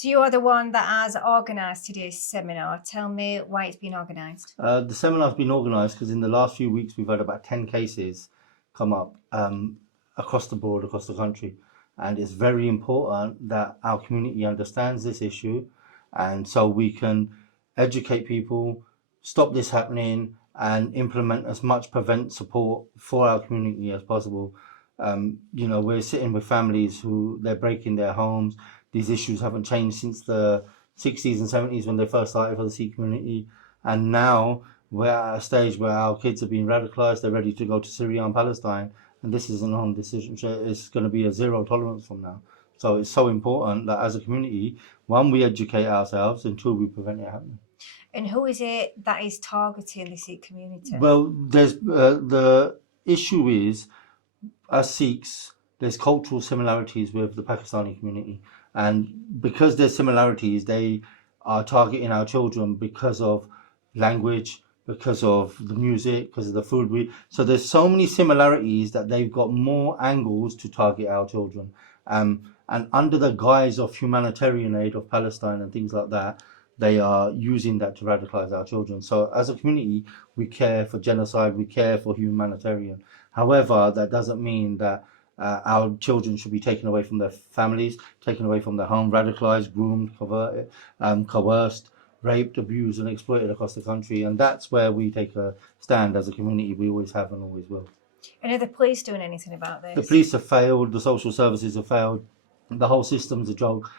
So you are the one that has organised today's seminar. Tell me why it's been organised. The seminar's been organised because in the last few weeks we've had about 10 cases come up across the board, across the country. And it's very important that our community understands this issue, and so we can educate people, stop this happening, and implement as much prevent support for our community as possible. We're sitting with families who they're breaking their homes. These issues haven't changed since the 60s and 70s when they first started for the Sikh community. And now we're at a stage where our kids are being radicalised. They're ready to go to Syria and Palestine. And this is an on decision. It's going to be a zero tolerance from now. So it's so important that as a community, one, we educate ourselves, and two, we prevent it happening. And who is it that is targeting the Sikh community? Well, there's the issue is, as Sikhs, there's cultural similarities with the Pakistani community. And because there's similarities, they are targeting our children because of language, because of the music, because of the food. So there's so many similarities that they've got more angles to target our children. And under the guise of humanitarian aid of Palestine and things like that, they are using that to radicalize our children. So as a community, we care for genocide, we care for humanitarian. However, that doesn't mean that our children should be taken away from their families, taken away from their home, radicalized, groomed, coerced, raped, abused, and exploited across the country. And that's where we take a stand as a community. We always have and always will. And are the police doing anything about this? The police have failed, the social services have failed, the whole system's a joke.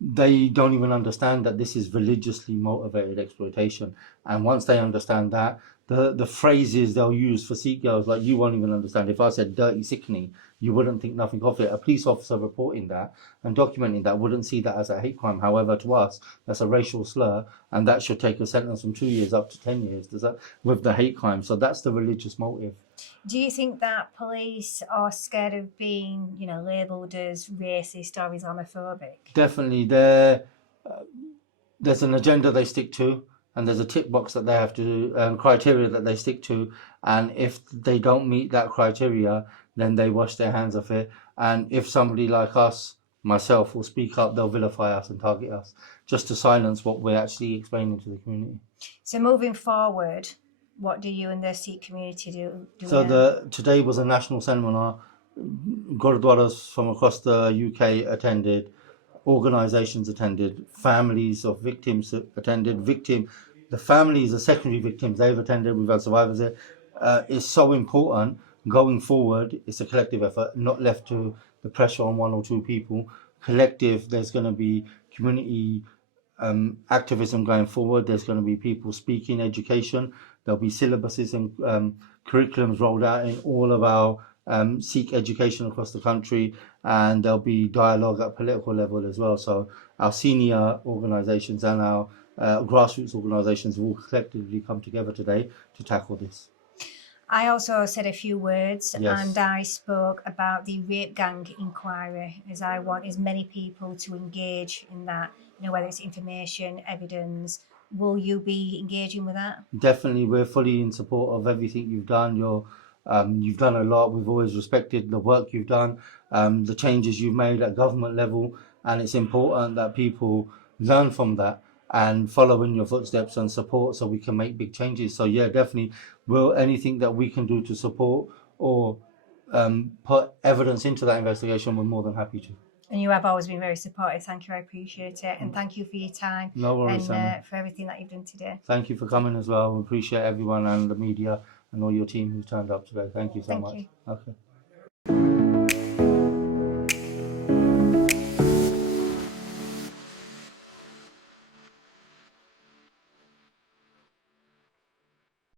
They don't even understand that this is religiously motivated exploitation. And once they understand that, the phrases they'll use for Sikh girls, like, you won't even understand. If I said dirty Sikhni, you wouldn't think nothing of it. A police officer reporting that and documenting that wouldn't see that as a hate crime. However, to us, that's a racial slur, and that should take a sentence from 2 years up to 10 years with the hate crime. So that's the religious motive. Do you think that police are scared of being, labelled as racist or Islamophobic? Definitely. There's an agenda they stick to, and there's a tick box that they have to, criteria that they stick to. And if they don't meet that criteria, then they wash their hands of it. And if somebody like us, myself, will speak up, they'll vilify us and target us just to silence what we're actually explaining to the community. So moving forward, what do you and the Sikh community do? Today was a national seminar. Gurdwaras from across the UK attended, organisations attended, families of victims attended. The families of secondary victims, they've attended. We've had survivors there. It's so important going forward. It's a collective effort, not left to the pressure on one or two people. Collective. There's going to be community activism going forward. There's going to be people speaking, education. There'll be syllabuses and curriculums rolled out in all of our Sikh education across the country, and there'll be dialogue at political level as well. So our senior organisations and our grassroots organisations will collectively come together today to tackle this. I also said a few words, yes. And I spoke about the rape gang inquiry, as I want as many people to engage in that, whether it's information, evidence. Will you be engaging with that? Definitely, we're fully in support of everything you've done. You've done a lot. We've always respected the work you've done, the changes you've made at government level, and it's important that people learn from that and follow in your footsteps and support so we can make big changes. So yeah, definitely, anything that we can do to support or put evidence into that investigation, we're more than happy to. And you have always been very supportive. Thank you, I appreciate it. And thank you for your time. No worries, and for everything that you've done today. Thank you for coming as well. We appreciate everyone and the media and all your team who's turned up today. Thank you so much. You. Okay.